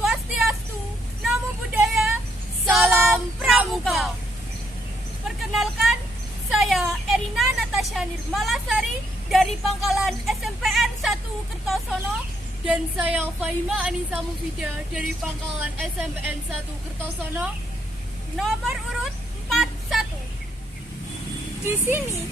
Swastiastu, Namo Buddhaya, Salam Pramuka. Perkenalkan, saya Erina Natasha Nirmalasari dari Pangkalan SMPN 1 Kertosono. Dan saya Fahima Anissa Mufida dari Pangkalan SMPN 1 Kertosono. Nomor urut 41. Di sini,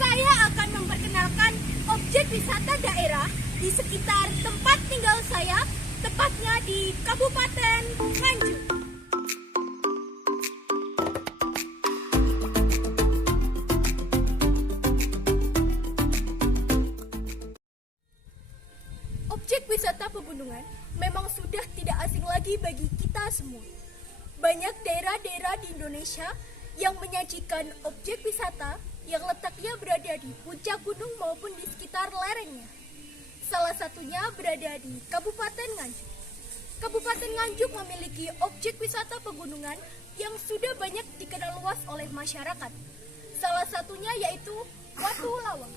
saya akan memperkenalkan objek wisata daerah di sekitar tempat tinggal saya, tepatnya di Kabupaten Nganjuk. Objek wisata pegunungan memang sudah tidak asing lagi bagi kita semua. Banyak daerah-daerah di Indonesia yang menyajikan objek wisata yang letaknya berada di puncak gunung maupun di sekitar lerengnya. Salah satunya berada di Kabupaten Nganjuk. Kabupaten Nganjuk memiliki objek wisata pegunungan yang sudah banyak dikenal luas oleh masyarakat. Salah satunya yaitu Watu Lawang.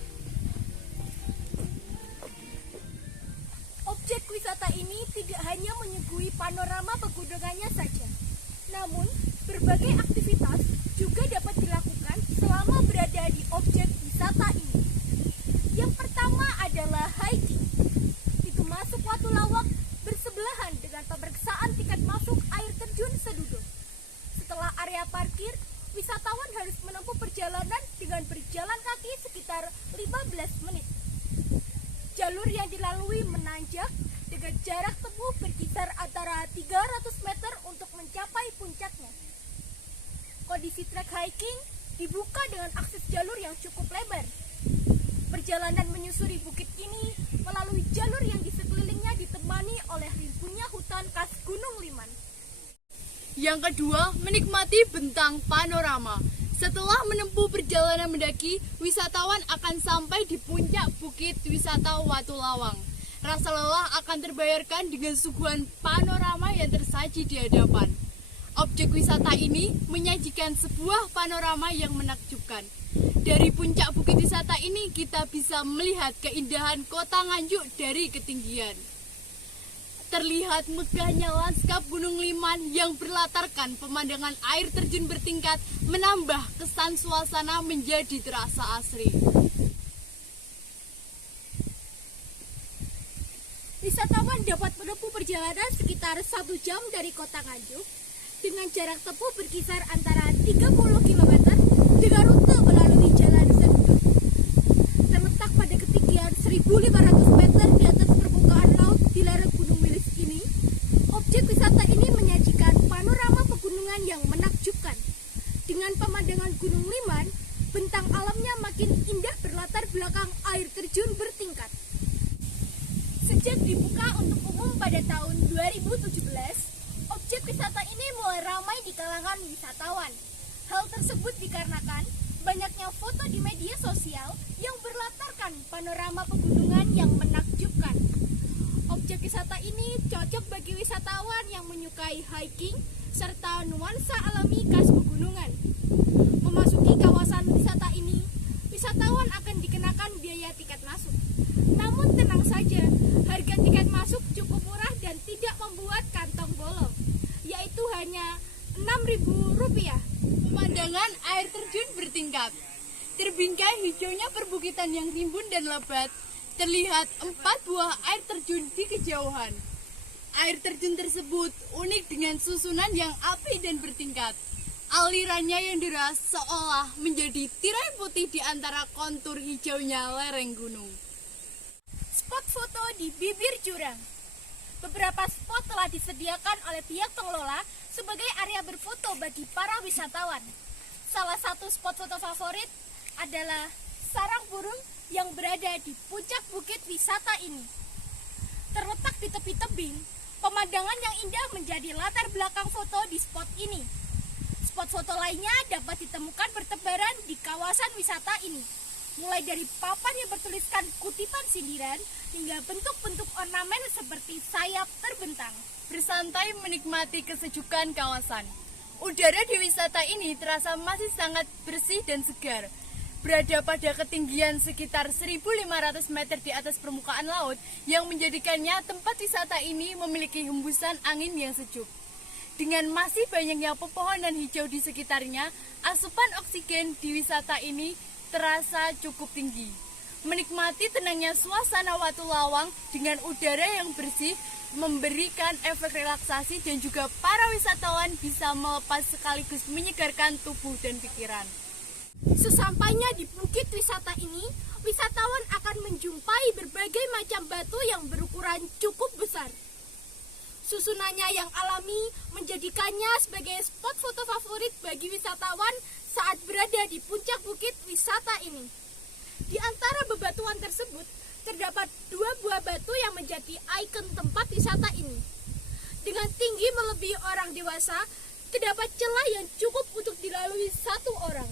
Objek wisata ini tidak hanya menyuguhi panorama pegunungannya saja, namun berbagai aktivitas juga dapat dilakukan selama berada di objek wisata ini. Yang pertama adalah hiking. Pintu masuk Watu Lawang bersebelahan dengan pemeriksaan tiket masuk air terjun Sedudo. Setelah area parkir, wisatawan harus menempuh perjalanan dengan berjalan kaki sekitar 15 menit. Jalur yang dilalui menanjak dengan jarak tempuh berkisar antara 300 meter untuk mencapai puncaknya. Kondisi trek hiking dibuka dengan akses jalur yang cukup lebar. Perjalanan menyusuri bukit ini melalui jalur yang di sekelilingnya ditemani oleh rimpunya hutan khas Gunung Liman. Yang kedua, menikmati bentang panorama. Setelah menempuh perjalanan mendaki, wisatawan akan sampai di puncak bukit wisata Watu Lawang. Rasa lelah akan terbayarkan dengan suguhan panorama yang tersaji di hadapan. Objek wisata ini menyajikan sebuah panorama yang menakjubkan. Dari puncak bukit wisata ini kita bisa melihat keindahan kota Nganjuk dari ketinggian. Terlihat megahnya lanskap Gunung Liman yang berlatarkan pemandangan air terjun bertingkat menambah kesan suasana menjadi terasa asri. Wisatawan dapat menempuh perjalanan sekitar 1 jam dari kota Nganjuk dengan jarak tempuh berkisar antara 30 km dengan rute melalui jalan Sedudo. Terletak pada ketinggian 1.500 meter di atas permukaan laut di lereng Gunung Wilis ini, objek wisata ini menyajikan panorama pegunungan yang menakjubkan. Dengan pemandangan Gunung Liman, bentang alamnya makin indah berlatar belakang air terjun bertingkat. Sejak dibuka untuk umum pada tahun 2017, objek wisata ini mulai ramai di kalangan wisatawan. Hal tersebut dikarenakan banyaknya foto di media sosial yang berlatarkan panorama pegunungan yang menakjubkan. Objek wisata ini cocok bagi wisatawan yang menyukai hiking serta nuansa alami khas pegunungan. Memasuki kawasan wisata ini, wisatawan akan dikenakan biaya tiket masuk. Namun tenang saja, harga tiket masuk cukup murah dan tidak membuat kantong bolong, yaitu hanya Rp6.000. Pemandangan air terjun bertingkat. Terbingkai hijaunya perbukitan yang rimbun dan lebat. Terlihat 4 buah air terjun di kejauhan. Air terjun tersebut unik dengan susunan yang api dan bertingkat. Alirannya yang deras seolah menjadi tirai putih di antara kontur hijaunya lereng gunung. Spot foto di bibir jurang. Beberapa spot telah disediakan oleh pihak pengelola sebagai area berfoto bagi para wisatawan. Salah satu spot foto favorit adalah sarang burung yang berada di puncak bukit wisata ini. Terletak di tepi tebing, pemandangan yang indah menjadi latar belakang foto di spot ini. Spot foto lainnya dapat ditemukan bertebaran di kawasan wisata ini, mulai dari papan yang bertuliskan kutipan sindiran hingga bentuk-bentuk ornamen seperti sayap terbentang. Bersantai menikmati kesejukan kawasan. Udara di wisata ini terasa masih sangat bersih dan segar. berada pada ketinggian sekitar 1.500 meter di atas permukaan laut yang menjadikannya tempat wisata ini memiliki hembusan angin yang sejuk. Dengan masih banyaknya pepohonan hijau di sekitarnya, asupan oksigen di wisata ini terasa cukup tinggi. Menikmati tenangnya suasana Watu Lawang dengan udara yang bersih memberikan efek relaksasi dan juga para wisatawan bisa melepas sekaligus menyegarkan tubuh dan pikiran. Sesampainya di bukit wisata ini, wisatawan akan menjumpai berbagai macam batu yang berukuran cukup besar. Susunannya yang alami menjadikannya sebagai spot foto favorit bagi wisatawan saat berada di puncak bukit wisata ini. Di antara bebatuan tersebut, terdapat 2 buah batu yang menjadi ikon tempat wisata ini. Dengan tinggi melebihi orang dewasa, terdapat celah yang cukup untuk dilalui 1 orang.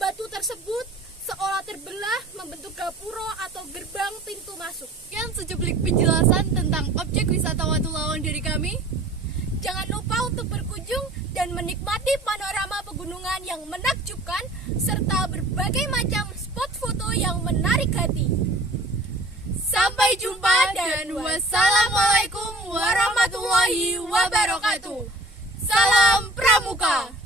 Batu tersebut seolah terbelah membentuk gapura atau gerbang pintu masuk. Sekian sejumlah penjelasan tentang objek wisata Watu Lawang dari kami. Jangan lupa untuk berkunjung dan menikmati panorama pegunungan yang menakjubkan serta berbagai macam spot foto yang menarik hati. Sampai jumpa dan wassalamualaikum warahmatullahi wabarakatuh. Salam Pramuka.